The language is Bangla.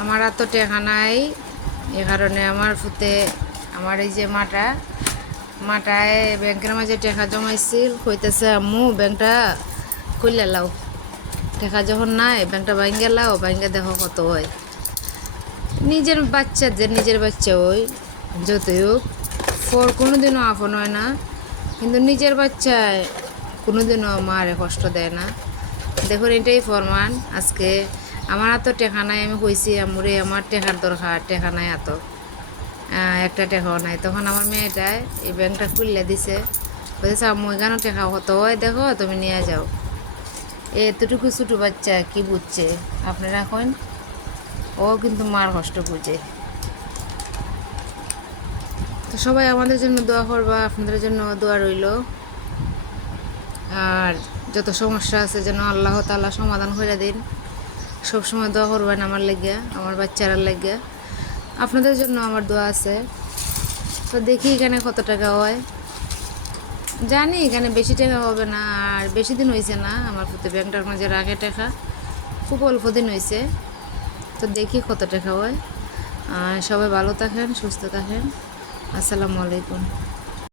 আমার আর তো টেকা নাই, এ কারণে আমার ফুতে আমার এই যে মাটায় ব্যাংকের মাঝে টেকা জমাইছিল, কইতেছে আম্মু ব্যাংকটা খুললে লাও, টেকা যখন নাই ব্যাংকটা ভাঙ্গে লাও, ভাঙ্গে দেখো কত হয়। নিজের বাচ্চা ওই যতই হোক ফোর কোনোদিনও আপন হয় না, কিন্তু নিজের বাচ্চায় কোনোদিনও মারে কষ্ট দেয় না। দেখুন এটাই ফরমান। আজকে আমার এত টেকা নাই, আমি কইছি আমরে আমার টেকার দরকার, টেকা নাই এত, একটা টেকাও নাই। তখন আমার মেয়েটায় এই ব্যাংকটা খুললে দিছে, বলতেছে আম্মু এখানেও টেকা কত হয় দেখো, তুমি নিয়ে যাও। এতটুকু ছোটো বাচ্চা কি বুঝছে আপনারা এখন? ও কিন্তু মার কষ্ট বুঝে। তো সবাই আমাদের জন্য দোয়া করবা, আপনাদের জন্য দোয়া রইল। আর যত সমস্যা আছে যেন আল্লাহ তাআলা সমাধান করে দিন। সবসময় দোয়া করবেন আমার লাগিয়া, আমার বাচ্চারার লাগিয়া। আপনাদের জন্য আমার দোয়া আছে। তো দেখি এখানে কত টাকা হয়। জানি এখানে বেশি টাকা হবে না, আর বেশি দিন হয়েছে না আমার প্রতি ব্যাংকটার মাঝে রাখে টাকা, খুব অল্প দিন হয়েছে। তো দেখি কত টাকা হয়। সবাই ভালো থাকেন, সুস্থ থাকেন। আসসালামু আলাইকুম।